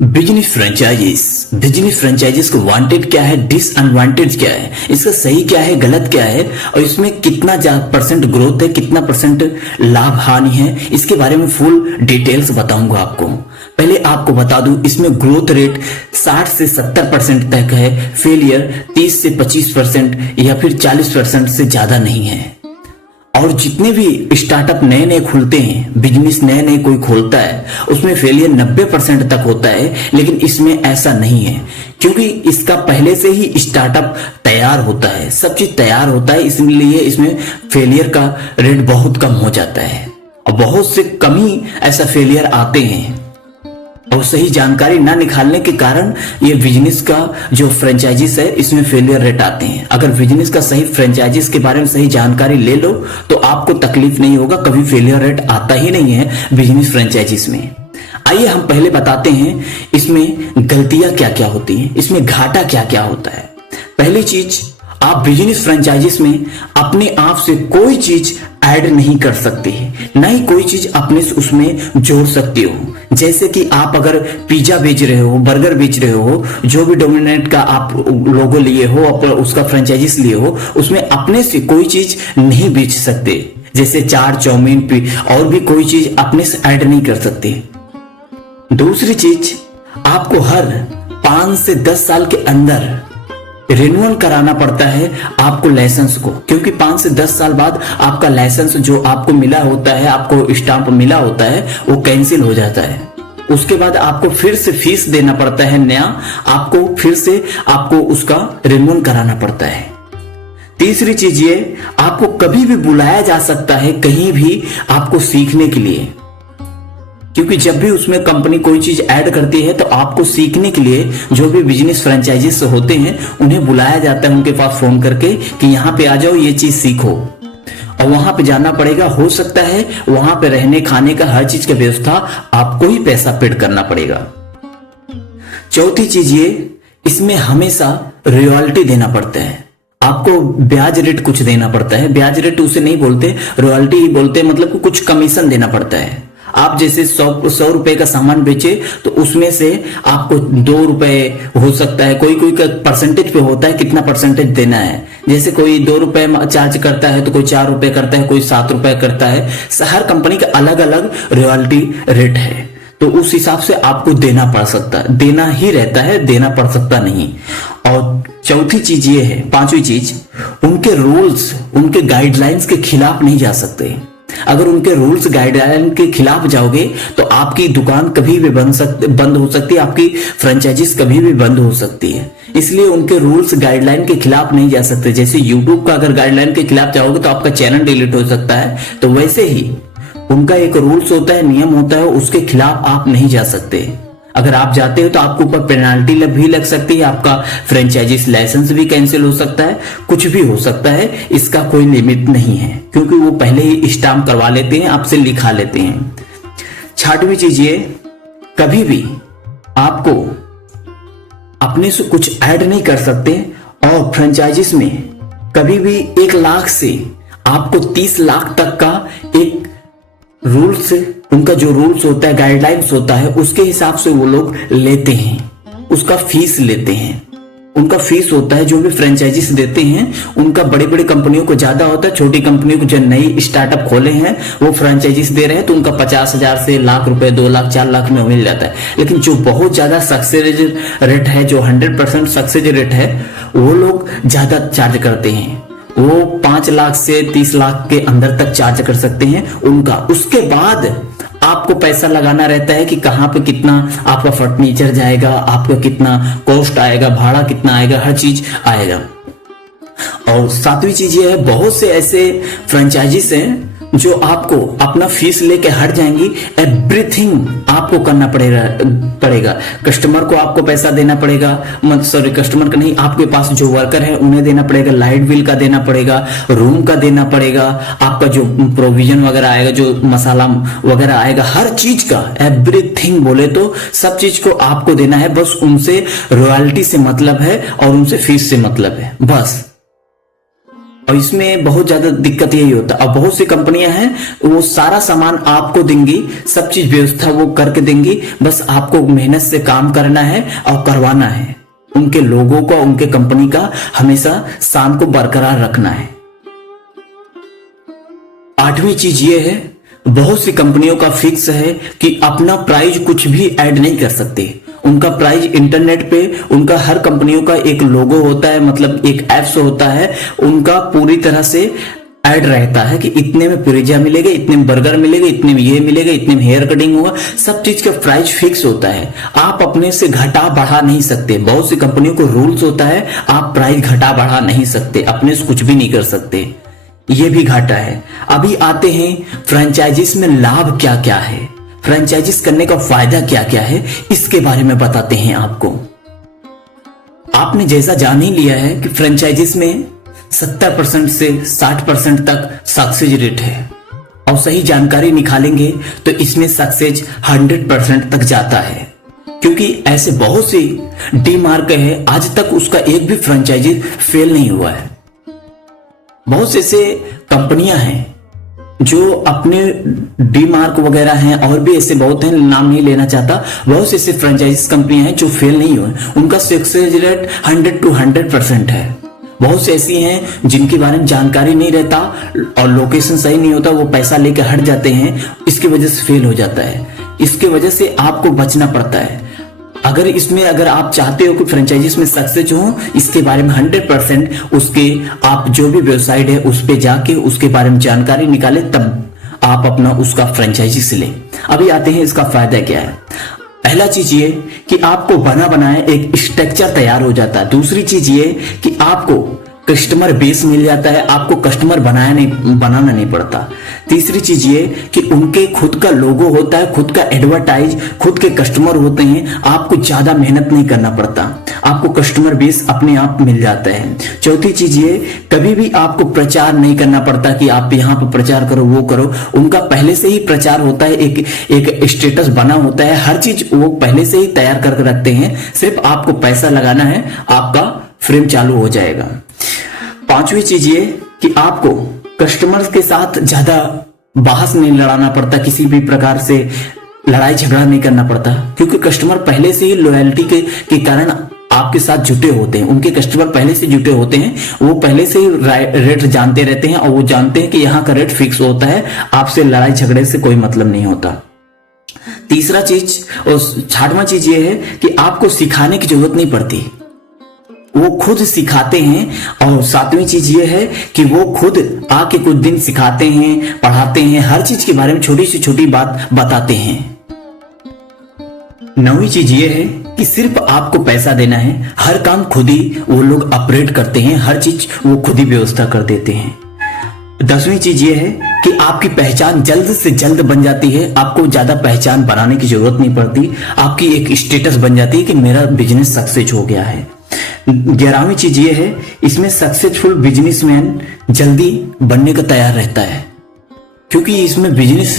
Business franchises. Business franchises को wanted क्या है, डिसअनवांटेड क्या है, इसका सही क्या है, गलत क्या है और इसमें कितना परसेंट ग्रोथ है, कितना परसेंट लाभ हानि है, इसके बारे में फुल डिटेल्स बताऊंगा आपको। पहले आपको बता दूं, इसमें ग्रोथ रेट 60 से 70% तक है, फेलियर 30 से 25% या फिर 40% से ज्यादा नहीं है। और जितने भी स्टार्टअप नए नए खुलते हैं, बिजनेस नए नए कोई खोलता है, उसमें फेलियर 90% तक होता है, लेकिन इसमें ऐसा नहीं है क्योंकि इसका पहले से ही स्टार्टअप तैयार होता है, सब चीज तैयार होता है, इसलिए इसमें फेलियर का रेट बहुत कम हो जाता है और बहुत से कम ही ऐसा फेलियर आते हैं। और सही जानकारी ना निकालने के कारण ये बिजनेस का जो फ्रेंचाइजीज है इसमें फेलियर रेट आते हैं। अगर बिजनेस का सही फ्रेंचाइजीज के बारे में सही जानकारी ले लो तो आपको तकलीफ नहीं होगा, कभी फेलियर रेट आता ही नहीं है बिजनेस फ्रेंचाइजीज में। आइए हम पहले बताते हैं इसमें गलतियां क्या क्या होती हैं, इसमें घाटा क्या क्या होता है। पहली चीज, आप बिजनेस फ्रेंचाइजीज में अपने आप से कोई चीज ऐड नहीं कर सकते, ना ही कोई चीज अपने से उसमें जोड़ सकते हो। जैसे कि आप अगर पिज्जा बेच रहे हो, बर्गर बेच रहे हो, जो भी डोमिनेट का आप लोगो लिए हो, उसका फ्रेंचाइजीज लिए हो, उसमें अपने से कोई चीज नहीं बेच सकते। जैसे चाट, चाउमीन और भी कोई चीज अपने से ऐड नहीं कर सकते। दूसरी चीज, आपको हर 5 से 10 साल के अंदर रिन्यूअल कराना पड़ता है आपको लाइसेंस को, क्योंकि 5 से 10 साल बाद आपका लाइसेंस जो आपको मिला होता है, आपको स्टाम्प मिला होता है, वो कैंसिल हो जाता है। उसके बाद आपको फिर से फीस देना पड़ता है नया, आपको फिर से आपको उसका रिन्यूअल कराना पड़ता है। तीसरी चीज ये, आपको कभी भी बुलाया जा सकता है कहीं भी आपको सीखने के लिए, क्योंकि जब भी उसमें कंपनी कोई चीज ऐड करती है तो आपको सीखने के लिए जो भी बिजनेस फ्रेंचाइजीज होते हैं उन्हें बुलाया जाता है उनके पास फोन करके कि यहाँ पे आ जाओ, ये चीज सीखो। और वहां पे जाना पड़ेगा, हो सकता है वहां पे रहने खाने का हर चीज का व्यवस्था आपको ही पैसा पेड करना पड़ेगा। चौथी चीज ये, इसमें हमेशा रॉयल्टी देना पड़ता है, आपको ब्याज रेट कुछ देना पड़ता है। ब्याज रेट उसे नहीं बोलते, रॉयल्टी ही बोलते, मतलब कि कुछ कमीशन देना पड़ता है। आप जैसे 100 रुपए का सामान बेचे तो उसमें से आपको 2 रुपए हो सकता है, कोई कोई का परसेंटेज पे होता है कितना परसेंटेज देना है। जैसे कोई 2 रुपए चार्ज करता है तो कोई 4 रुपए करता है, कोई 7 रुपए करता है। हर कंपनी का अलग अलग रॉयल्टी रेट है, तो उस हिसाब से आपको देना पड़ सकता है, देना ही रहता है, देना पड़ सकता नहीं। और चौथी चीज ये है, पांचवी चीज, उनके रूल्स, उनके गाइडलाइंस के खिलाफ नहीं जा सकते। अगर उनके रूल्स गाइडलाइन के खिलाफ जाओगे तो आपकी दुकान कभी भी बंद हो सकती है, आपकी फ्रेंचाइजीज कभी भी बंद हो सकती है। इसलिए उनके रूल्स गाइडलाइन के खिलाफ नहीं जा सकते। जैसे यूट्यूब का अगर गाइडलाइन के खिलाफ जाओगे तो आपका चैनल डिलीट हो सकता है, तो वैसे ही उनका एक रूल्स होता है, नियम होता है, उसके खिलाफ आप नहीं जा सकते। अगर आप जाते हो तो आपके ऊपर पेनाल्टी भी लग सकती है, आपका फ्रेंचाइजीज लाइसेंस भी कैंसिल हो सकता है, कुछ भी हो सकता है। इसका कोई लिमिट नहीं है क्योंकि वो पहले ही स्टाम्प करवा लेते हैं, आपसे लिखा लेते हैं। छठवीं चीज ये, कभी भी आपको अपने से कुछ ऐड नहीं कर सकते और फ्रेंचाइजीज में कभी भी 1 लाख से आपको 30 लाख तक का एक रूल्स, उनका जो रूल्स होता है, गाइडलाइंस होता है, उसके हिसाब से वो लोग लेते हैं, उसका फीस लेते हैं। उनका फीस होता है जो भी फ्रेंचाइजीज देते हैं, उनका बड़ी बड़ी कंपनियों को ज्यादा होता है, छोटी कंपनियों को जो नई स्टार्टअप खोले हैं वो फ्रेंचाइजीज दे रहे हैं तो उनका 50,000 से लाख रुपए, 2 लाख, 4 लाख में मिल जाता है। लेकिन जो बहुत ज्यादा सक्सेस रेट है, जो 100% सक्सेस रेट है, वो लोग ज्यादा चार्ज करते हैं। वो 5 लाख से 30 लाख के अंदर तक चार्ज कर सकते हैं उनका। उसके बाद आपको पैसा लगाना रहता है कि कहां पे कितना आपका फर्नीचर जाएगा, आपका कितना कॉस्ट आएगा, भाड़ा कितना आएगा, हर चीज आएगा। और 7वीं चीज ये है, बहुत से ऐसे फ्रेंचाइजीज हैं जो आपको अपना फीस लेके हट जाएंगी, एवरीथिंग आपको करना पड़ेगा। कस्टमर को आपको पैसा देना पड़ेगा, सॉरी कस्टमर का नहीं, आपके पास जो वर्कर है उन्हें देना पड़ेगा, लाइट बिल का देना पड़ेगा, रूम का देना पड़ेगा, आपका जो प्रोविजन वगैरह आएगा, जो मसाला वगैरह आएगा, हर चीज का एवरीथिंग बोले तो सब चीज को आपको देना है। बस उनसे रॉयल्टी से मतलब है और उनसे फीस से मतलब है, बस। और इसमें बहुत ज्यादा दिक्कत यही होता है। और बहुत सी कंपनियां हैं वो सारा सामान आपको देंगी, सब चीज व्यवस्था वो करके देंगी, बस आपको मेहनत से काम करना है और करवाना है। उनके लोगों का, उनके कंपनी का हमेशा शान को बरकरार रखना है। 8वीं चीज ये है, बहुत सी कंपनियों का फिक्स है कि अपना प्राइस कुछ भी ऐड नहीं कर सकते। उनका प्राइस इंटरनेट पे, उनका हर कंपनियों का एक लोगो होता है, मतलब एक एप्स होता है, उनका पूरी तरह से ऐड रहता है कि इतने में पिज्जा मिलेगा, इतने में बर्गर मिलेगा, इतने में ये मिलेगा, इतने में हेयर कटिंग होगा, सब चीज का प्राइस फिक्स होता है। आप अपने से घटा बढ़ा नहीं सकते। बहुत सी कंपनियों को रूल्स होता है, आप प्राइस घटा बढ़ा नहीं सकते, अपने से कुछ भी नहीं कर सकते, ये भी घाटा है। अभी आते हैं फ्रेंचाइजीज में लाभ क्या क्या है, फ्रेंचाइजीज करने का फायदा क्या क्या है, इसके बारे में बताते हैं आपको। आपने जैसा जान ही लिया है कि फ्रेंचाइजीज में 70% से 60% तक सक्सेस रेट है, और सही जानकारी निकालेंगे तो इसमें सक्सेस 100% तक जाता है। क्योंकि ऐसे बहुत सी डी मार्क है, आज तक उसका एक भी फ्रेंचाइजी फेल नहीं हुआ है। बहुत से ऐसे कंपनियां हैं जो अपने डी मार्क वगैरह हैं, और भी ऐसे बहुत हैं, नाम नहीं लेना चाहता, बहुत से ऐसे फ्रेंचाइजीज कंपनियां हैं जो फेल नहीं हुए, उनका सक्सेस रेट 100 to 100% है। बहुत से ऐसी हैं जिनके बारे में जानकारी नहीं रहता और लोकेशन सही नहीं होता, वो पैसा लेके हट जाते हैं, इसकी वजह से फेल हो जाता है। इसके वजह से आपको बचना पड़ता है। अगर आप चाहते हो कि फ्रेंचाइजीज में सक्सेस हो, इसके बारे में 100% उसके आप जो भी वेबसाइट है उस पे जाके उसके बारे में जानकारी निकाले, तब आप अपना उसका फ्रेंचाइजी से लें। अभी आते हैं इसका फायदा क्या है। पहला चीज ये कि आपको बना बनाया एक स्ट्रक्चर तैयार हो जाता है। दूसरी चीज ये कि आपको कस्टमर बेस मिल जाता है, आपको कस्टमर बनाना नहीं पड़ता। तीसरी चीज ये कि उनके खुद का लोगो होता है, खुद का एडवर्टाइज, खुद के कस्टमर होते हैं, आपको ज्यादा मेहनत नहीं करना पड़ता, आपको कस्टमर बेस अपने आप मिल जाता है। चौथी चीज ये, कभी भी आपको प्रचार नहीं करना पड़ता कि आप यहाँ पे प्रचार करो, वो करो, उनका पहले से ही प्रचार होता है, एक स्टेटस बना होता है, हर चीज वो पहले से ही तैयार करके रखते हैं, सिर्फ आपको पैसा लगाना है, आपका फ्रेम चालू हो जाएगा। 5वीं चीज ये कि आपको कस्टमर्स के साथ ज्यादा बहस नहीं लड़ाना पड़ता, किसी भी प्रकार से लड़ाई झगड़ा नहीं करना पड़ता, क्योंकि कस्टमर पहले से ही लॉयल्टी के कारण आपके साथ जुटे होते हैं। उनके कस्टमर पहले से जुटे होते हैं, वो पहले से ही रेट जानते रहते हैं, और वो जानते हैं कि यहाँ का रेट फिक्स होता है, आपसे लड़ाई झगड़े से कोई मतलब नहीं होता। तीसरा चीज और 6वां चीज ये है कि आपको सिखाने की जरूरत नहीं पड़ती, वो खुद सिखाते हैं। और 7वीं चीज ये है कि वो खुद आके कुछ दिन सिखाते हैं, पढ़ाते हैं, हर चीज के बारे में छोटी से छोटी बात बताते हैं। 9वीं चीज ये है कि सिर्फ आपको पैसा देना है, हर काम खुद ही वो लोग ऑपरेट करते हैं, हर चीज वो खुद ही व्यवस्था कर देते हैं। 10वीं चीज ये है कि आपकी पहचान जल्द से जल्द बन जाती है, आपको ज्यादा पहचान बनाने की जरूरत नहीं पड़ती, आपकी एक स्टेटस बन जाती है कि मेरा बिजनेस सक्सेस हो गया है। 11वीं चीज ये है, इसमें सक्सेसफुल बिजनेसमैन जल्दी बनने का तैयार रहता है, क्योंकि इसमें बिजनेस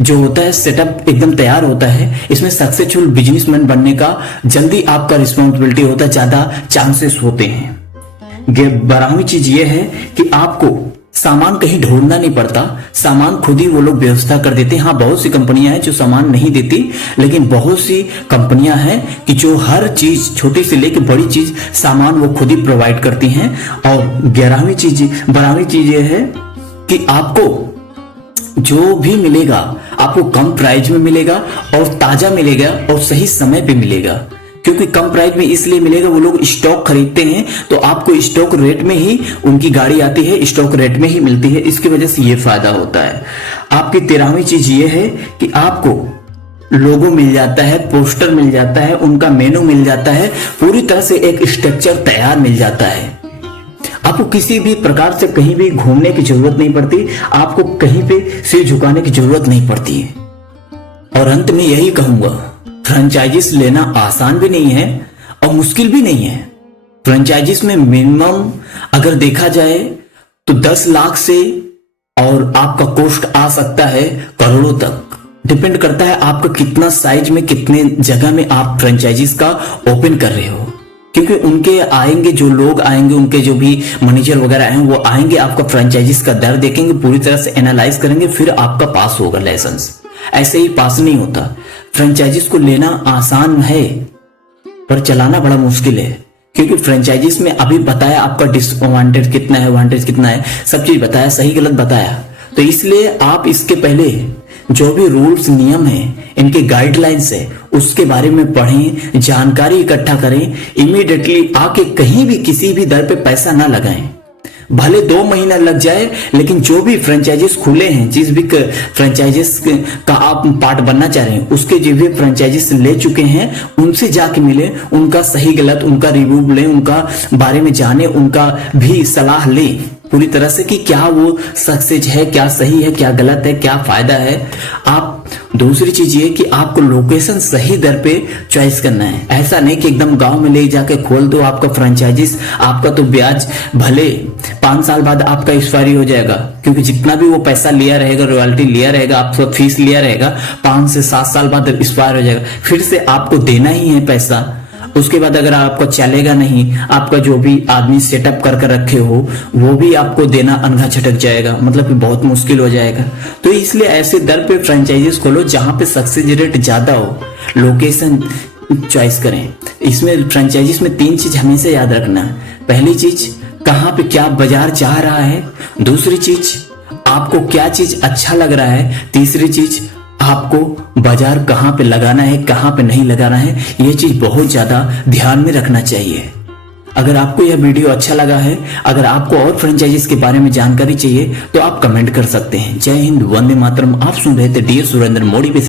जो होता है सेटअप एकदम तैयार होता है। इसमें सक्सेसफुल बिजनेसमैन बनने का जल्दी आपका रिस्पॉन्सिबिलिटी होता है, ज्यादा चांसेस होते हैं। 12वीं चीज ये है कि आपको सामान कहीं ढूंढना नहीं पड़ता, सामान खुद ही वो लोग व्यवस्था कर देते हैं। हाँ, बहुत सी कंपनियां हैं जो सामान नहीं देती, लेकिन बहुत सी कंपनियां हैं कि जो हर चीज छोटी से लेकर बड़ी चीज सामान वो खुद ही प्रोवाइड करती हैं। और 12वीं चीज ये है कि आपको जो भी मिलेगा आपको कम प्राइस में मिलेगा और ताजा मिलेगा और सही समय पे मिलेगा। क्योंकि कम प्राइस में इसलिए मिलेगा, वो लोग स्टॉक खरीदते हैं, तो आपको स्टॉक रेट में ही उनकी गाड़ी आती है, स्टॉक रेट में ही मिलती है, इसकी वजह से ये फायदा होता है। आपकी 13वीं चीज ये है कि आपको लोगो मिल जाता है, पोस्टर मिल जाता है, उनका मेनू मिल जाता है, पूरी तरह से एक स्ट्रक्चर तैयार मिल जाता है। आपको किसी भी प्रकार से कहीं भी घूमने की जरूरत नहीं पड़ती, आपको कहीं पे सिर झुकाने की जरूरत नहीं पड़ती है। और अंत में यही कहूंगा, फ्रेंचाइजीज लेना आसान भी नहीं है और मुश्किल भी नहीं है। फ्रेंचाइजीज में मिनिमम अगर देखा जाए तो 10 लाख से और आपका कॉस्ट आ सकता है करोड़ों तक। डिपेंड करता है आपका कितना साइज में, कितने जगह में आप फ्रेंचाइजीज का ओपन कर रहे हो। क्योंकि उनके आएंगे, जो लोग आएंगे, उनके जो भी मैनेजर वगैरह हैं वो आएंगे, आपका फ्रेंचाइजीज का दर देखेंगे, पूरी तरह से एनालाइज करेंगे, फिर आपका पास होगा लाइसेंस। ऐसे ही पास नहीं होता। फ्रेंचाइजीज को लेना आसान है पर चलाना बड़ा मुश्किल है, क्योंकि फ्रेंचाइजीज में अभी बताया आपका डिसएडवांटेज कितना है, एडवांटेज कितना है, सब चीज बताया, सही गलत बताया। तो इसलिए आप इसके पहले जो भी रूल्स नियम है, इनके गाइडलाइंस है, उसके बारे में पढ़ें, जानकारी इकट्ठा करें। इमीडिएटली आके कहीं भी किसी भी दर पे पैसा ना लगाएं। भले 2 महीना लग जाए, लेकिन जो भी फ्रेंचाइजीज खुले हैं, जिस भी फ्रेंचाइजीज का आप पार्ट बनना चाह रहे हैं, उसके जो भी फ्रेंचाइजीज ले चुके हैं उनसे जाके मिले, उनका सही गलत, उनका रिव्यू लें, उनका बारे में जाने, उनका भी सलाह लें पूरी तरह से कि क्या वो सक्सेस है, क्या सही है, क्या गलत है, क्या फायदा है। आप दूसरी चीज ये कि आपको लोकेशन सही दर पे चॉइस करना है। ऐसा नहीं कि एकदम गांव में ले जाके खोल दो आपका फ्रेंचाइजीज, आपका तो ब्याज भले 5 साल बाद आपका एक्सपायरी हो जाएगा, क्योंकि जितना भी वो पैसा लिया रहेगा, रॉयल्टी लिया रहेगा, आपका फीस लिया रहेगा, 5 से 7 साल बाद एक्सपायर हो जाएगा, फिर से आपको देना ही है पैसा। उसके बाद अगर आपका चलेगा नहीं, आपका जो भी आदमी सेटअप कर रखे हो वो भी आपको देना अनघा छटक जाएगा, मतलब कि बहुत मुश्किल हो जाएगा। तो इसलिए ऐसे दर पे फ्रेंचाइजीज खोलो जहां पे सक्सेस रेट ज्यादा हो। लोकेशन चॉइस करें। इसमें फ्रेंचाइजीज में 3 चीज हमेशा याद रखना है। पहली चीज, कहां पे क्या बाजार चाह रहा है। दूसरी चीज, आपको क्या चीज अच्छा लग रहा है। तीसरी चीज, आपको बाजार कहां पे लगाना है, कहां पे नहीं लगाना है। यह चीज बहुत ज्यादा ध्यान में रखना चाहिए। अगर आपको यह वीडियो अच्छा लगा है, अगर आपको और फ्रेंचाइजीज के बारे में जानकारी चाहिए तो आप कमेंट कर सकते हैं। जय हिंद, वंदे मातरम। आप सुन रहे थे डी सुरेंद्र मोदी पे